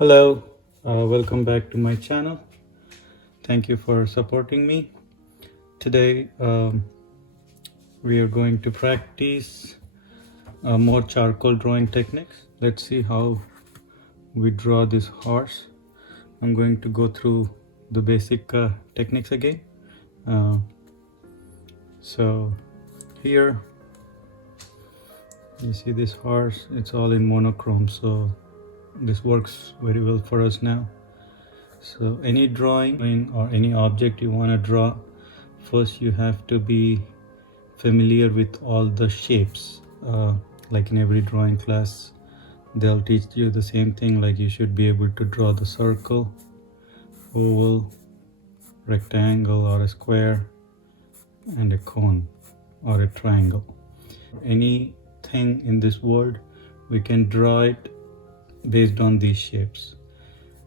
Hello, welcome back to my channel. Thank you for supporting me. Today we are going to practice more charcoal drawing techniques. Let's see how we draw this horse. I'm going to go through the basic techniques again. So here you see this horse, it's all in monochrome, so this works very well for us now. So any drawing or any object you want to draw, first you have to be familiar with all the shapes. Like in every drawing class they'll teach you the same thing, like you should be able to draw the circle, oval, rectangle or a square, and a cone or a triangle. Anything in this world we can draw it based on these shapes.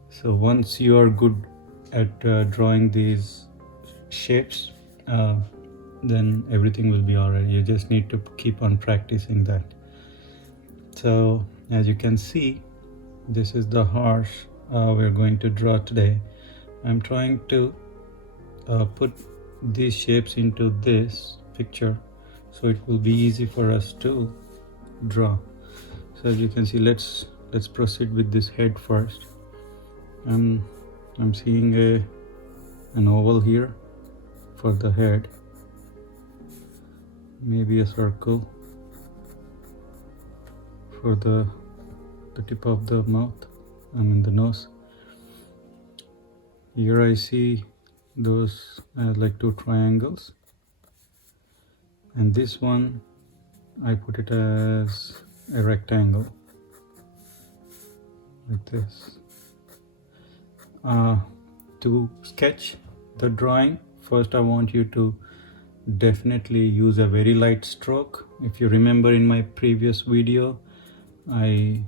So once you are good at drawing these shapes, then everything will be alright. You just need to keep on practicing that. So as you can see, this is the horse we're going to draw today. I'm trying to put these shapes into this picture so it will be easy for us to draw. So as you can see, let's proceed with this head first. I'm seeing an oval here for the head, maybe a circle for the tip of the mouth, the nose. Here I see those like two triangles, and this one I put it as a rectangle like this. To sketch the drawing, first I want you to definitely use a very light stroke. If you remember, in my previous video I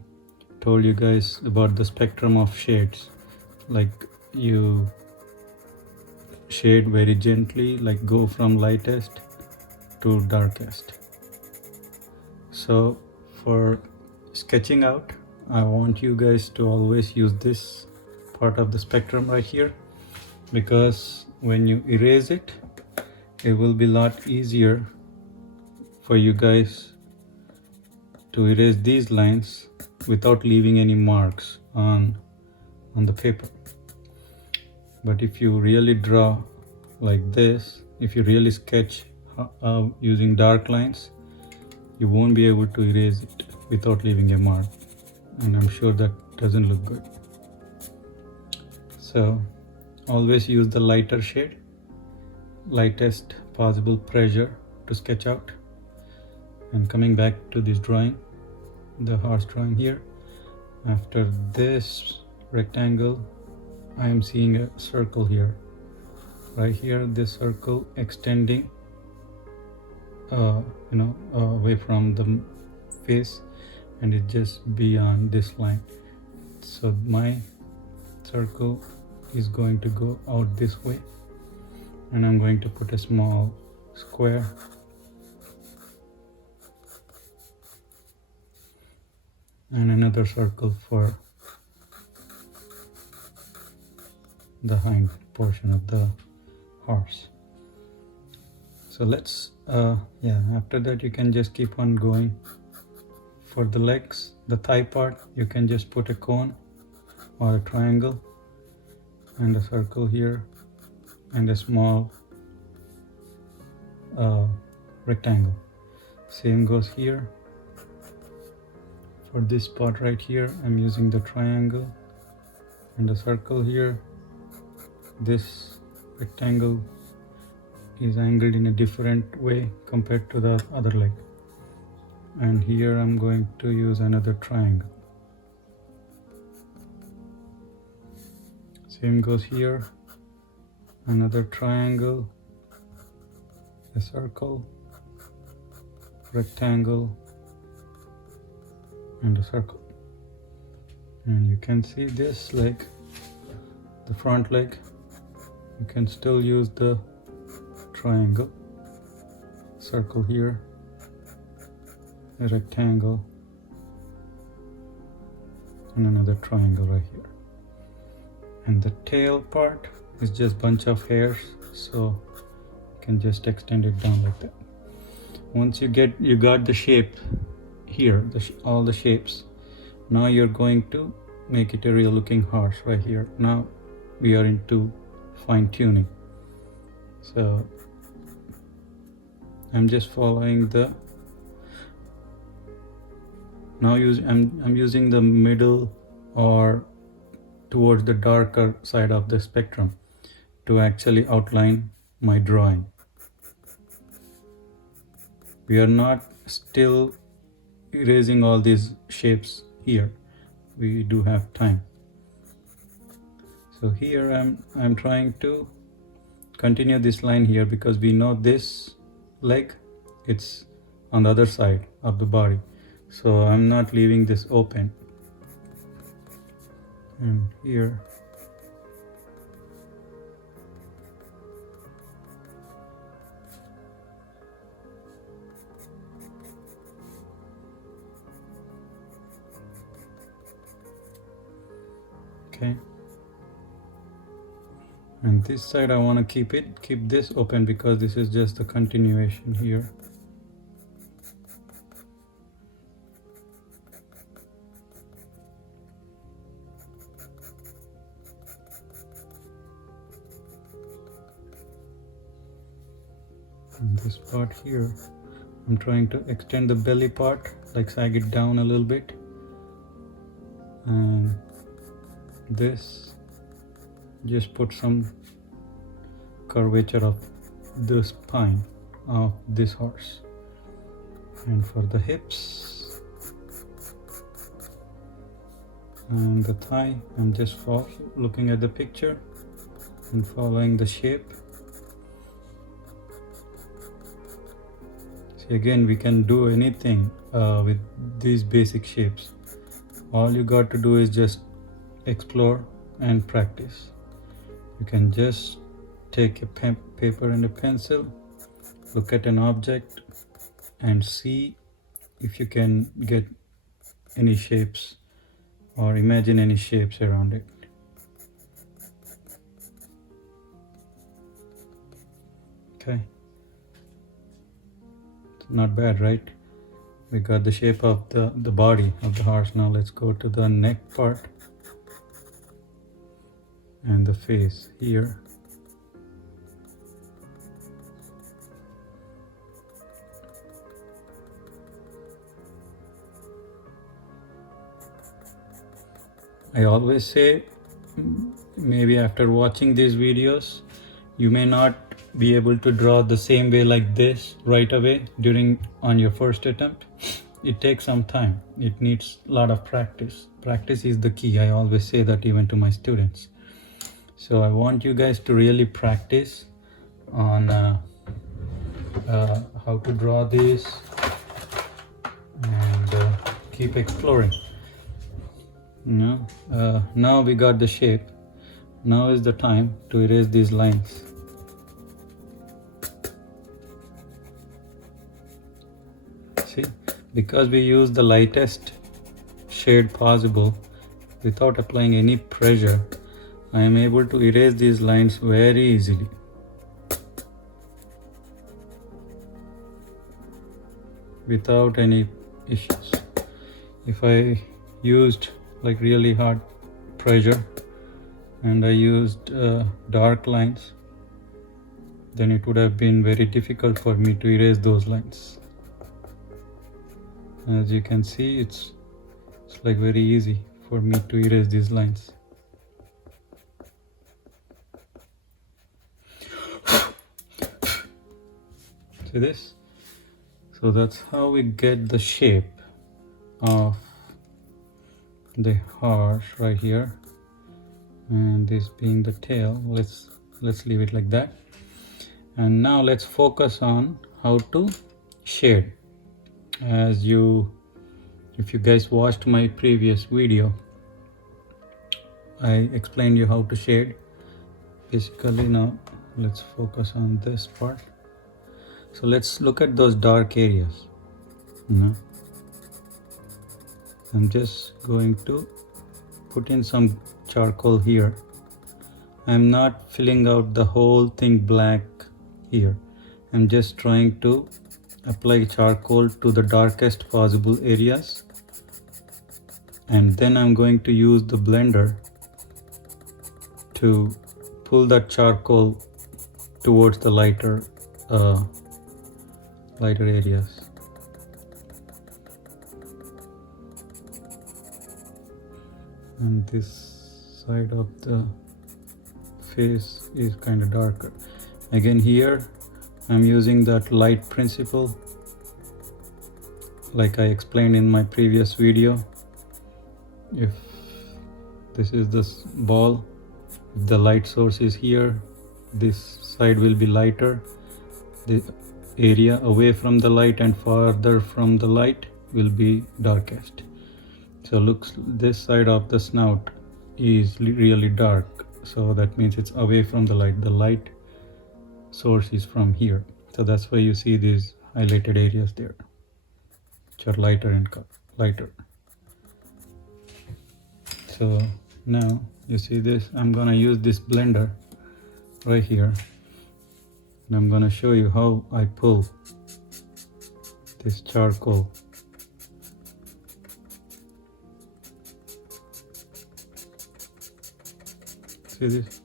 told you guys about the spectrum of shades. Like you shade very gently, like go from lightest to darkest. So for sketching out, I want you guys to always use this part of the spectrum right here, because when you erase it, it will be a lot easier for you guys to erase these lines without leaving any marks on the paper. But if you really draw like this, if you really sketch using dark lines, you won't be able to erase it without leaving a mark, and I'm sure that doesn't look good. So always use the lighter shade, lightest possible pressure to sketch out. And coming back to this drawing, the horse drawing here, after this rectangle I am seeing a circle here, right here, this circle extending away from the face, and it just beyond this line. So my circle is going to go out this way, and I'm going to put a small square and another circle for the hind portion of the horse. So let's after that you can just keep on going. For the legs, the thigh part, you can just put a cone or a triangle and a circle here and a small rectangle. Same goes here. For this part right here, I'm using the triangle and a circle here. This rectangle is angled in a different way compared to the other leg, and here I'm going to use another triangle. Same goes here, another triangle, a circle, rectangle, and a circle. And you can see this leg, the front leg, you can still use the triangle, circle here, a rectangle, and another triangle right here. And the tail part is just bunch of hairs, so you can just extend it down like that. Once you got the shape here, all the shapes, now you're going to make it a real looking horse right here. Now we are into fine tuning, so I'm just following the I'm using the middle or towards the darker side of the spectrum to actually outline my drawing. We are not still erasing all these shapes here. We do have time. So here I'm trying to continue this line here because we know this leg, it's on the other side of the body. So I'm not leaving this open. And here okay, and this side I want to keep this open because this is just a continuation here. And this part here, I'm trying to extend the belly part, like sag it down a little bit, and this just put some curvature of the spine of this horse. And for the hips and the thigh, I'm just looking at the picture and following the shape. See, again, we can do anything with these basic shapes. All you got to do is just explore and practice. You can just take a paper and a pencil, look at an object and see if you can get any shapes or imagine any shapes around it. Okay, it's not bad, right? We got the shape of the body of the horse. Now let's go to the neck part and the face here. I always say, maybe after watching these videos, you may not be able to draw the same way like this right away on your first attempt. It takes some time. It needs a lot of practice. Practice is the key. I always say that even to my students. So I want you guys to really practice on how to draw this and keep exploring. Now we got the shape. Now is the time to erase these lines. See, because we use the lightest shade possible without applying any pressure, I am able to erase these lines very easily. Without any issues. If I used like really hard pressure and I used dark lines, then it would have been very difficult for me to erase those lines. As you can see, it's like very easy for me to erase these lines. See this? So that's how we get the shape of the horse right here, and this being the tail. Let's leave it like that. And now let's focus on how to shade. If you guys watched my previous video, I explained you how to shade. Basically, now let's focus on this part. So let's look at those dark areas. I'm just going to put in some charcoal here I'm not filling out the whole thing black here. I'm just trying to apply charcoal to the darkest possible areas, and then I'm going to use the blender to pull that charcoal towards the lighter areas. And this side of the face is kind of darker. Again, here I'm using that light principle like I explained in my previous video. If this is the ball, if the light source is here, this side will be lighter. The area away from the light and farther from the light will be darkest. So looks, this side of the snout is really dark, so that means it's away from the light. The light source is from here, so that's why you see these highlighted areas there, which are lighter and lighter. So now you see this, I'm gonna use this blender right here, and I'm gonna show you how I pull this charcoal. See this?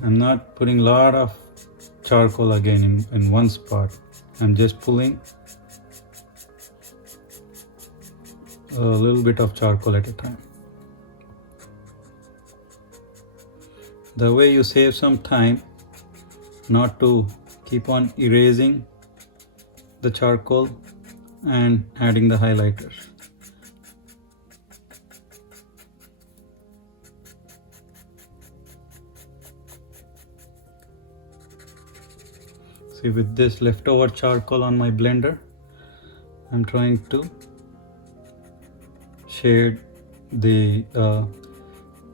I'm not putting a lot of charcoal again in one spot. I'm just pulling a little bit of charcoal at a time. The way you save some time, not to keep on erasing the charcoal and adding the highlighters. See, with this leftover charcoal on my blender, I'm trying to shade the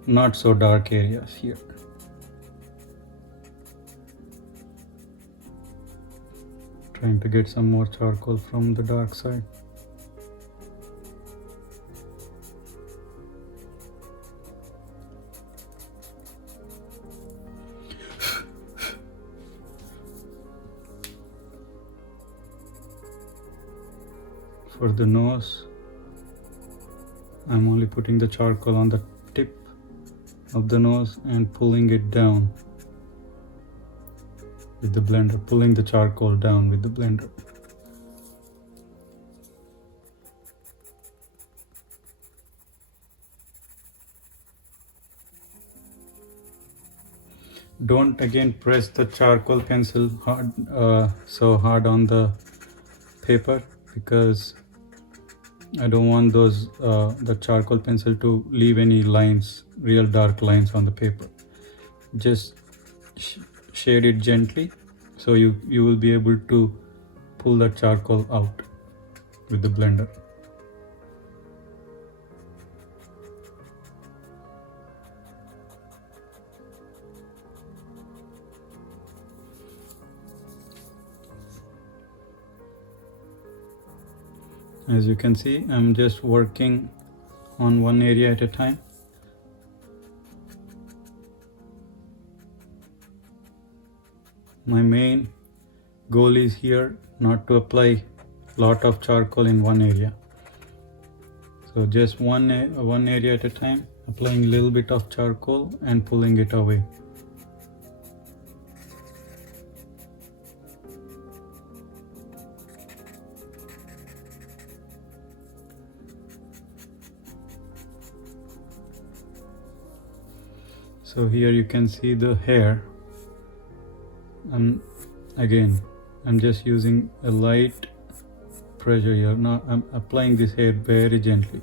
not so dark areas here. Trying to get some more charcoal from the dark side. For the nose, I'm only putting the charcoal on the tip of the nose and pulling it down with the blender, pulling the charcoal down with the blender. Don't again press the charcoal pencil hard, so hard on the paper, because I don't want those the charcoal pencil to leave any lines, real dark lines on the paper. Just shade it gently, so you will be able to pull that charcoal out with the blender. As you can see, I'm just working on one area at a time. My main goal is here not to apply a lot of charcoal in one area. So just one area at a time, applying a little bit of charcoal and pulling it away. So here you can see the hair. I'm just using a light pressure here. Now I'm applying this hair very gently,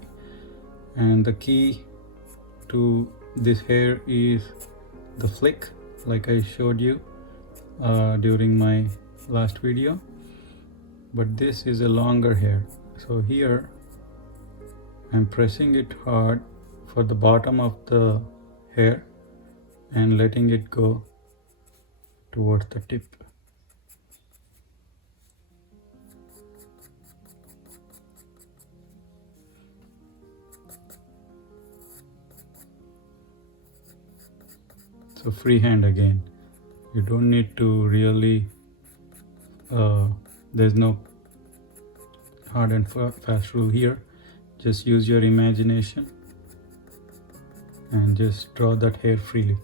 and the key to this hair is the flick, like I showed you during my last video. But this is a longer hair, so here I'm pressing it hard for the bottom of the hair and letting it go towards the tip. So freehand again. You don't need to really, there's no hard and fast rule here. Just use your imagination and just draw that hair freely.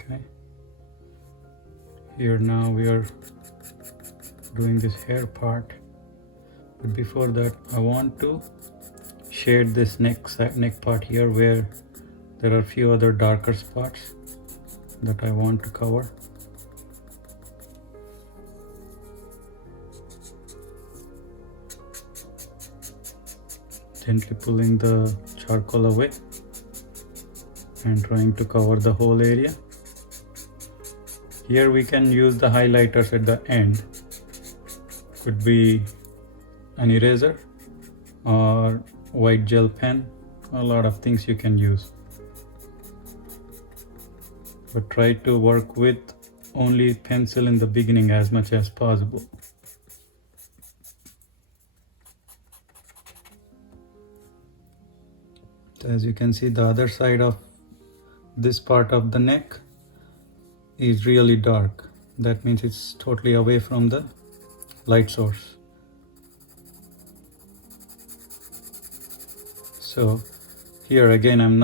Okay. Here now we are doing this hair part, but before that I want to shade this neck part here where there are a few other darker spots that I want to cover. Gently pulling the charcoal away and trying to cover the whole area. Here we can use the highlighters at the end. Could be an eraser or white gel pen, a lot of things you can use. But try to work with only pencil in the beginning as much as possible. As you can see, the other side of this part of the neck is really dark. That means it's totally away from the light source. So here again I'm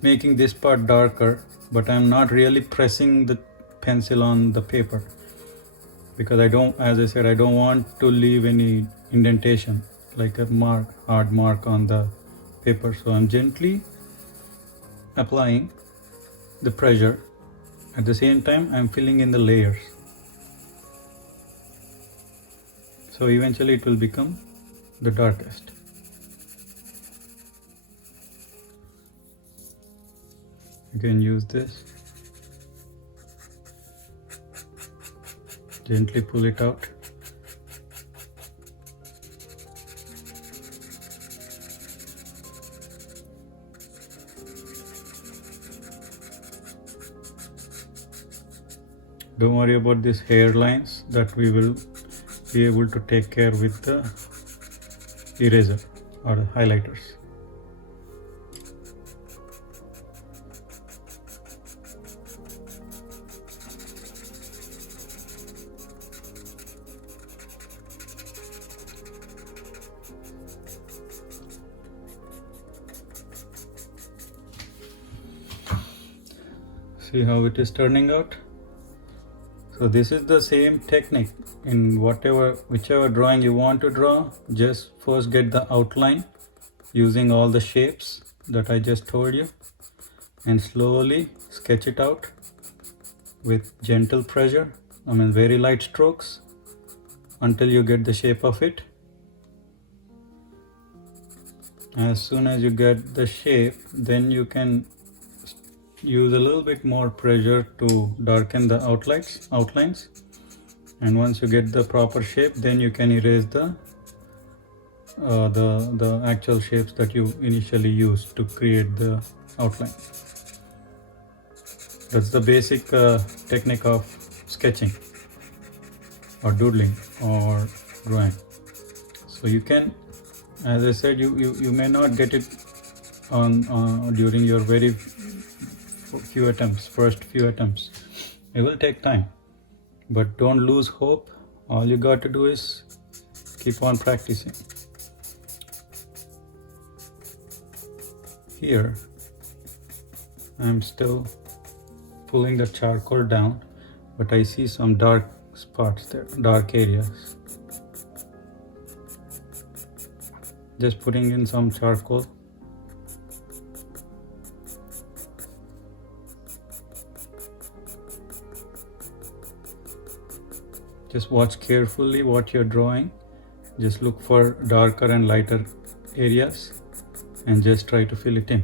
making this part darker, but I'm not really pressing the pencil on the paper because as I said, I don't want to leave any indentation, like a hard mark on the paper. So I'm gently applying the pressure. At the same time, I'm filling in the layers. So eventually it will become the darkest. You can use this. Gently pull it out. Don't worry about these hairlines, that we will be able to take care with the eraser or the highlighters. See how it is turning out? So this is the same technique in whichever drawing you want to draw. Just first get the outline using all the shapes that I just told you, and slowly sketch it out with gentle pressure, very light strokes, until you get the shape of it. As soon as you get the shape, then you can use a little bit more pressure to darken the outlines, and once you get the proper shape, then you can erase the actual shapes that you initially used to create the outline. That's the basic technique of sketching or doodling or drawing. So you can, as I said, you may not get it on during your first few attempts. It will take time, but don't lose hope. All you got to do is keep on practicing. Here I'm still pulling the charcoal down, but I see some dark spots there, dark areas. Just putting in some charcoal. Just watch carefully what you're drawing. Just look for darker and lighter areas and just try to fill it in.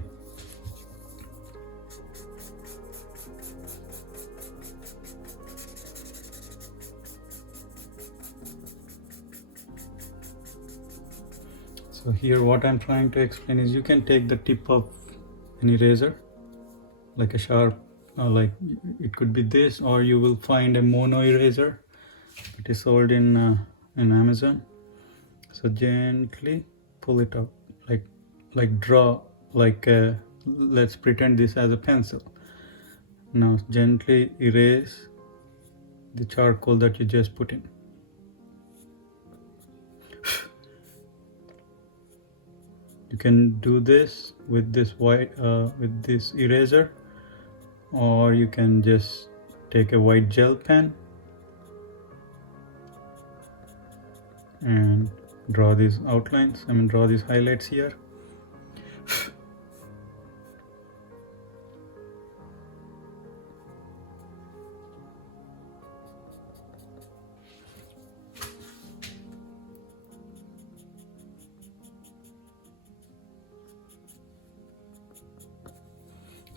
So here what I'm trying to explain is you can take the tip of an eraser, like a sharp, like it could be this, or you will find a mono eraser. It is sold in Amazon. So gently pull it out, like draw, like let's pretend this as a pencil. Now gently erase the charcoal that you just put in. You can do this with this white with this eraser, or you can just take a white gel pen and draw these outlines. Draw these highlights here.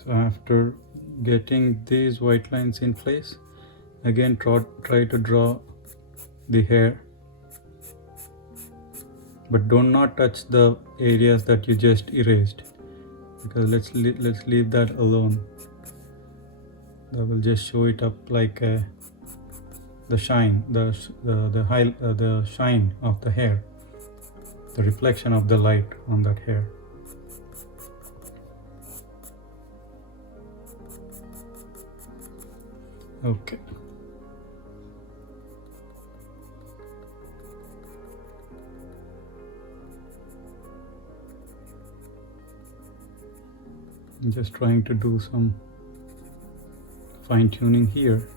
So after getting these white lines in place, again try to draw the hair, but do not touch the areas that you just erased, because let's leave that alone. That will just show it up like the shine, the shine of the hair, the reflection of the light on that hair. Okay. I'm just trying to do some fine tuning here.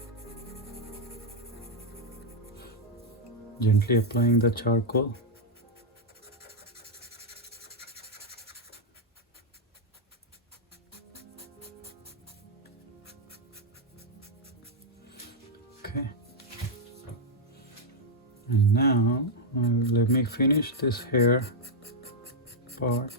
Gently applying the charcoal. Okay. And now let me finish this hair part.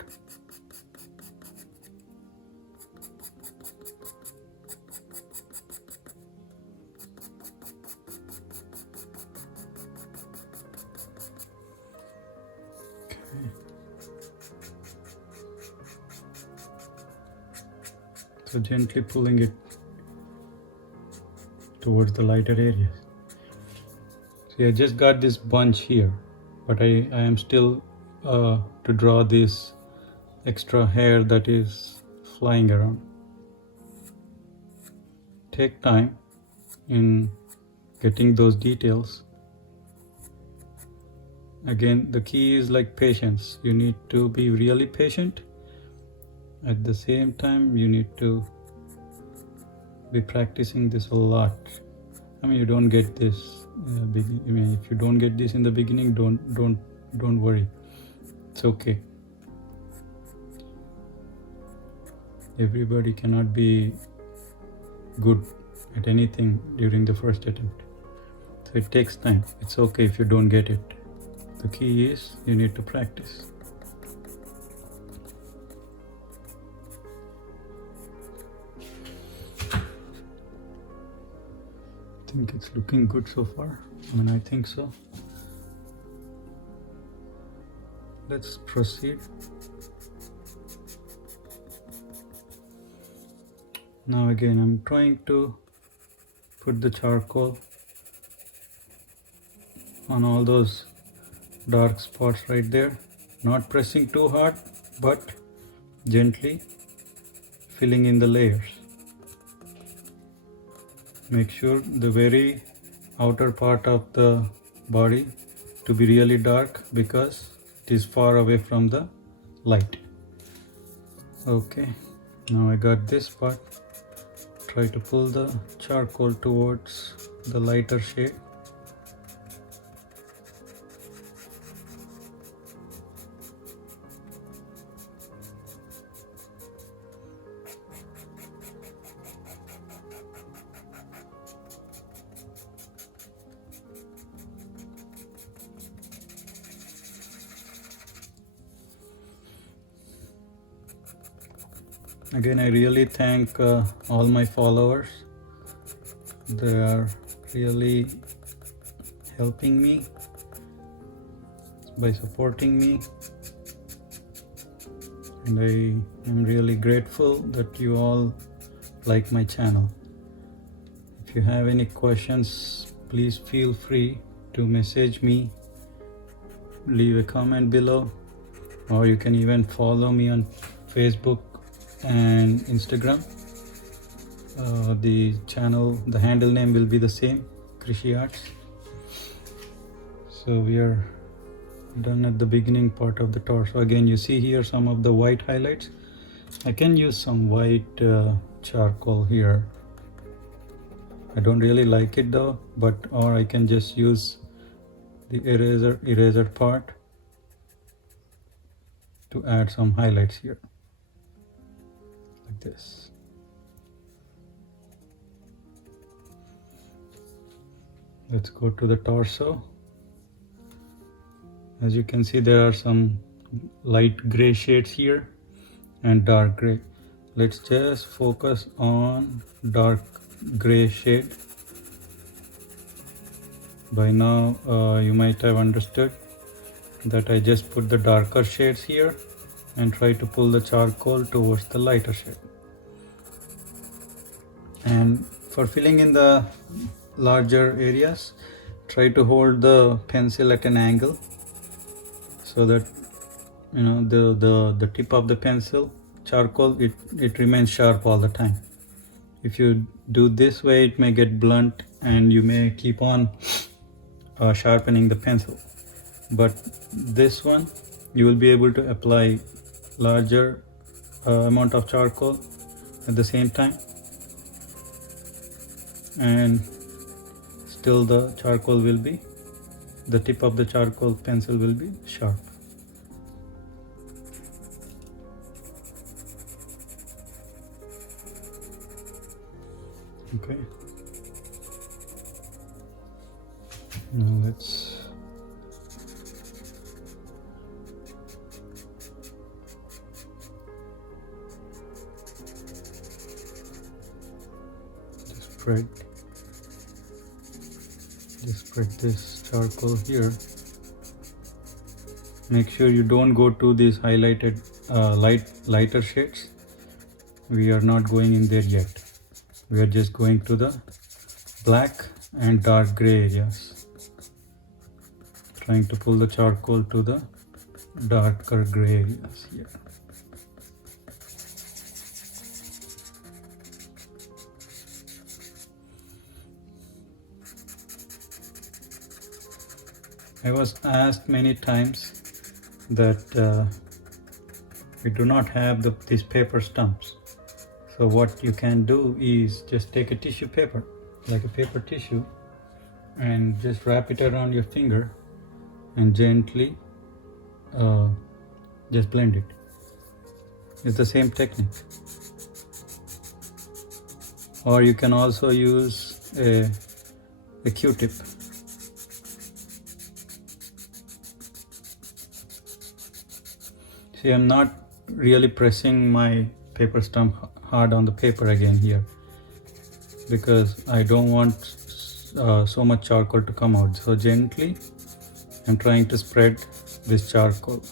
So gently pulling it towards the lighter areas. See, I just got this bunch here, but I am still to draw this extra hair that is flying around. Take time in getting those details. Again, the key is like patience. You need to be really patient. At the same time, you need to be practicing this a lot. You don't get this. If you don't get this in the beginning, don't worry. It's okay. Everybody cannot be good at anything during the first attempt. So it takes time. It's okay if you don't get it. The key is you need to practice. I think it's looking good so far. I think so. Let's proceed. Now again, I'm trying to put the charcoal on all those dark spots right there. Not pressing too hard, but gently filling in the layers. Make sure the very outer part of the body to be really dark, because it is far away from the light. Okay, now I got this part. Try to pull the charcoal towards the lighter shade. Again, I really thank all my followers. They are really helping me by supporting me, and I am really grateful that you all like my channel. If you have any questions, please feel free to message me, leave a comment below, or you can even follow me on Facebook and Instagram. The handle name will be the same, Krishiarts. So we are done at the beginning part of the torso. Again, you see here some of the white highlights. I can use some white charcoal here. I don't really like it though, or I can just use the eraser part to add some highlights here, like this. Let's go to the torso. As you can see, there are some light gray shades here and dark gray. Let's just focus on dark gray shade. By now you might have understood that I just put the darker shades here and try to pull the charcoal towards the lighter shade. And for filling in the larger areas, try to hold the pencil at an angle so that the tip of the pencil charcoal it remains sharp all the time. If you do this way, it may get blunt and you may keep on sharpening the pencil. But this one, you will be able to apply larger amount of charcoal at the same time, and still the tip of the charcoal pencil will be sharp. Okay, now let's spread this charcoal here. Make sure you don't go to these highlighted lighter shades. We are not going in there yet. We are just going to the black and dark gray areas, trying to pull the charcoal to the darker gray areas here. I was asked many times that we do not have these paper stumps. So what you can do is just take a tissue paper, like a paper tissue, and just wrap it around your finger and gently just blend it. It's the same technique. Or you can also use a Q-tip. See, I'm not really pressing my paper stump hard on the paper again here, because I don't want so much charcoal to come out. So gently I'm trying to spread this charcoal.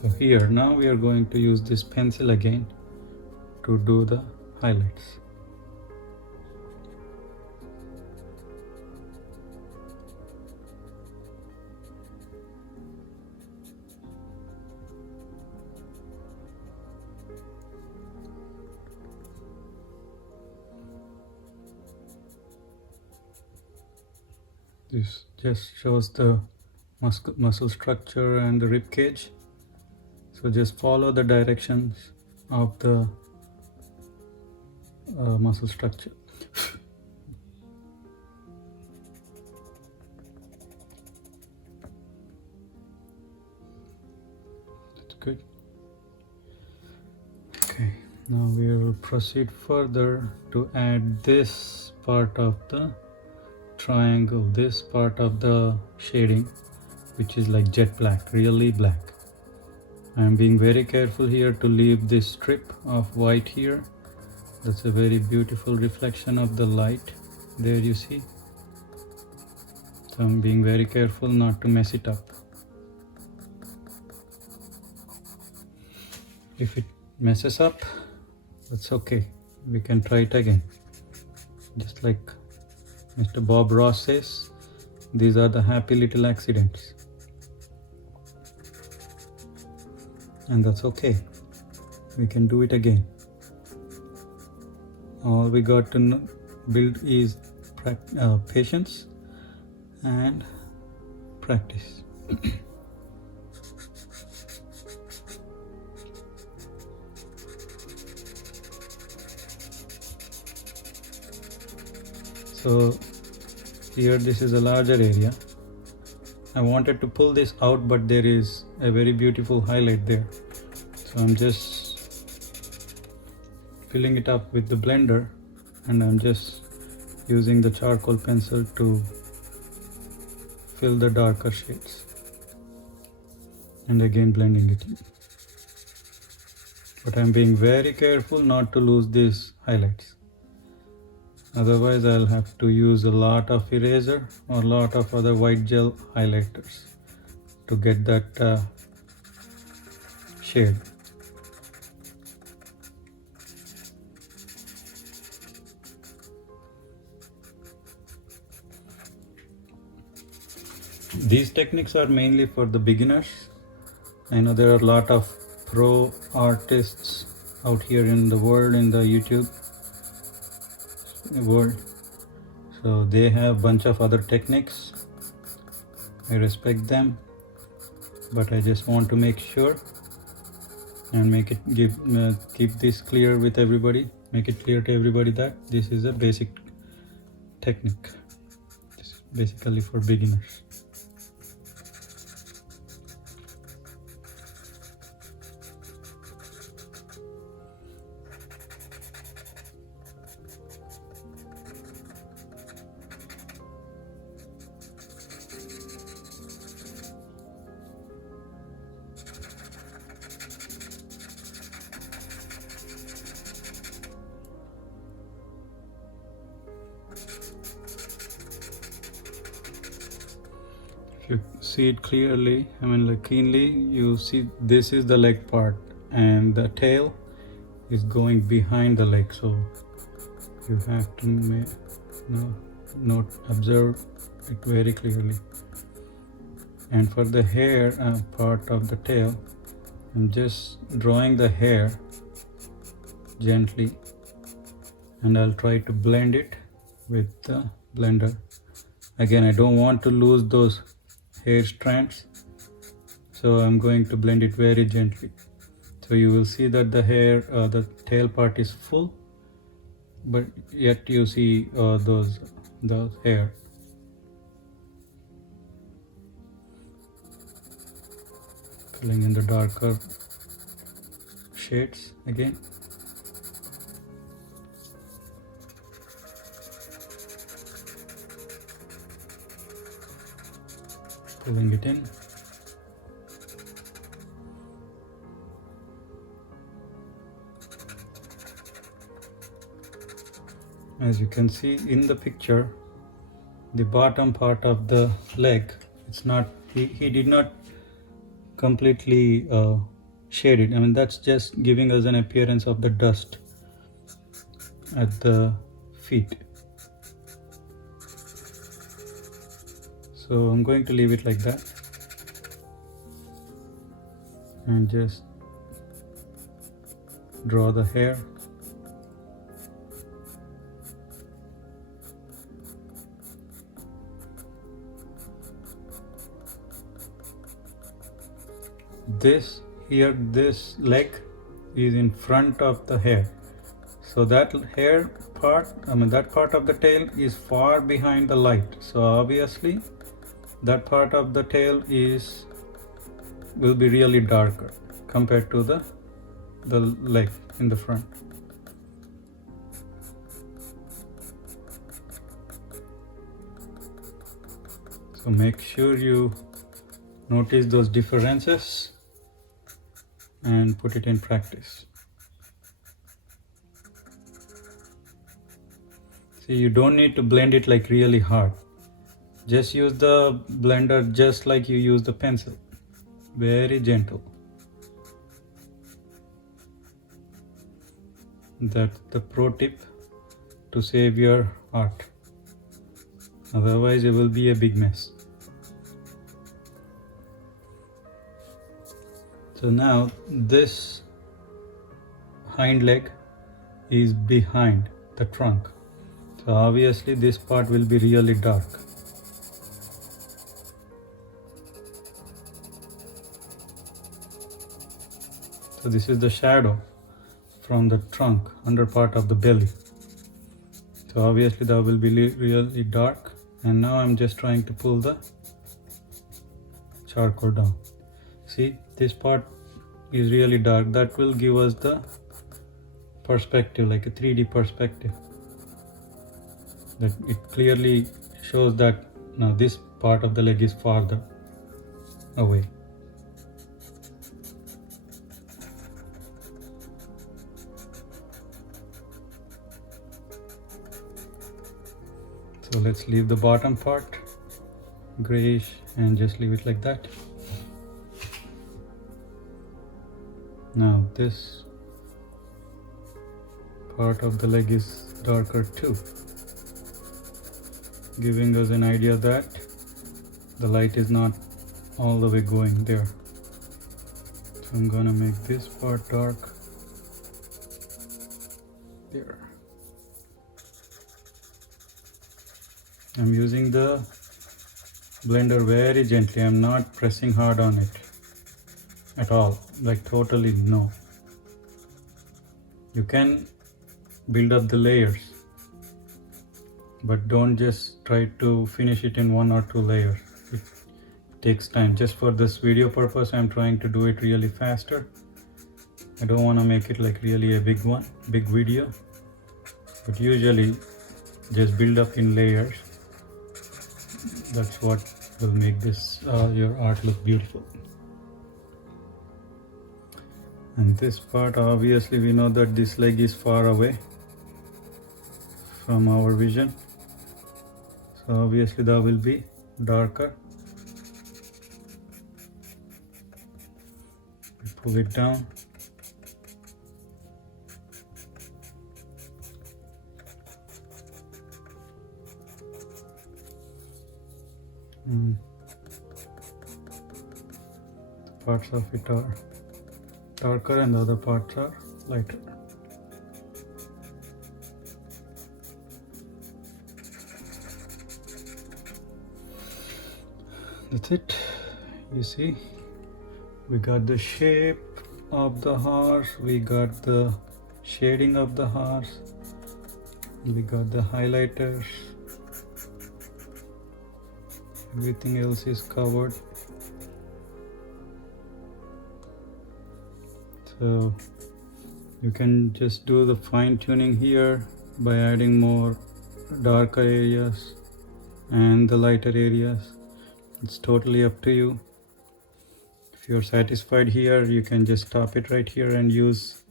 So here, now we are going to use this pencil again to do the highlights. This just shows the muscle structure and the rib cage. So just follow the directions of the muscle structure. That's good. Now we will proceed further to add this part of the triangle, this part of the shading, which is like jet black, really black. I am being very careful here to leave this strip of white here. That's a very beautiful reflection of the light there, you see. So I'm being very careful not to mess it up. If it messes up, that's okay. We can try it again. Just like Mr. Bob Ross says, these are the happy little accidents. And that's okay. We can do it again. All we got to build is patience and practice. So here this is a larger area. I wanted to pull this out, but there is a very beautiful highlight there. So I'm just filling it up with the blender, and I'm just using the charcoal pencil to fill the darker shades, and again blending it in. But I'm being very careful not to lose these highlights. Otherwise I'll have to use a lot of eraser or a lot of other white gel highlighters to get that shade. These techniques are mainly for the beginners. I know there are a lot of pro artists out here in the world, in the YouTube world, so they have a bunch of other techniques. I respect them, but I just want to make sure and make it keep this clear with everybody, make it clear to everybody that this is a basic technique. This is basically for beginners. If you see it clearly, like keenly, you see this is the leg part and the tail is going behind the leg, so you have to observe it very clearly. And for the hair part of the tail, I'm just drawing the hair gently, and I'll try to blend it with the blender. Again, I don't want to lose those hair strands, so I'm going to blend it very gently. So you will see that the hair, the tail part is full, but yet you see those hair. Filling in the darker shades again. Filling it in. As you can see in the picture, the bottom part of the leg, it's not, he did not completely shade it. That's just giving us an appearance of the dust at the feet. So I'm going to leave it like that and just draw the hair. This leg is in front of the hair, so that hair part, that part of the tail is far behind the light, so obviously that part of the tail will be really darker compared to the the leg in the front. So make sure you notice those differences and put it in practice. See, you don't need to blend it like really hard. Just use the blender just like you use the pencil. Very gentle. That's the pro tip to save your art. Otherwise it will be a big mess. So now this hind leg is behind the trunk. So obviously this part will be really dark. So this is the shadow from the trunk, under part of the belly. So obviously that will be really dark. And now I'm just trying to pull the charcoal down. See, this part is really dark. That will give us the perspective, like a 3D perspective. That it clearly shows that now this part of the leg is farther away. So let's leave the bottom part grayish and just leave it like that. Now this part of the leg is darker too, giving us an idea that the light is not all the way going there. So I'm gonna make this part dark there. I'm using the blender very gently. I'm not pressing hard on it at all, like totally no. You can build up the layers, but don't just try to finish it in 1 or 2 layers. It takes time. Just for this video purpose, I'm trying to do it really faster. I don't want to make it like really a big video, but usually just build up in layers. That's what will make this your art look beautiful. And this part, obviously we know that this leg is far away from our vision, so obviously that will be darker. Pull it down. The parts of it are darker and the other parts are lighter. That's it. You see, we got the shape of the horse, we got the shading of the horse, we got the highlighters, everything else is covered. So you can just do the fine tuning here by adding more darker areas and the lighter areas. It's totally up to you. If you're satisfied here, you can just stop it right here and use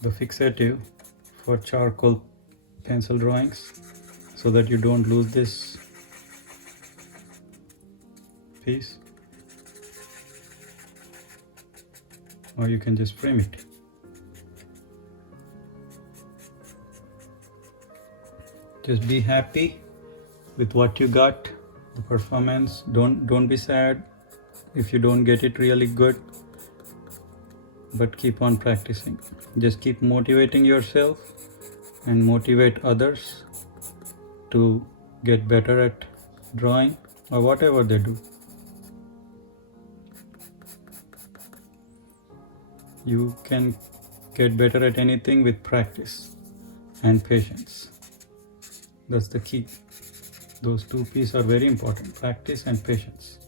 the fixative for charcoal pencil drawings so that you don't lose this piece. Or you can just frame it. Just be happy with what you got, the performance. Don't be sad if you don't get it really good, but keep on practicing. Just keep motivating yourself and motivate others to get better at drawing or whatever they do. You can get better at anything with practice and patience. That's the key. Those two pieces are very important, practice and patience.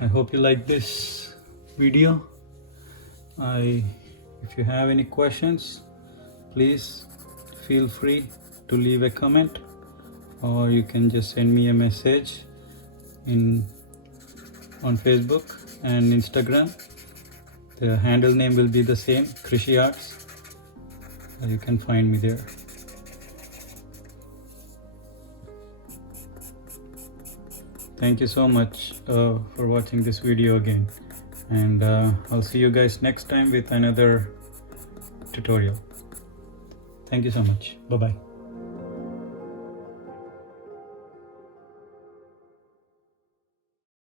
I hope you like this video. If you have any questions, please feel free to leave a comment, or you can just send me a message on Facebook and Instagram. The handle name will be the same, Krishiarts. You can find me there. Thank you so much for watching this video again, and I'll see you guys next time with another tutorial. Thank you so much. Bye bye.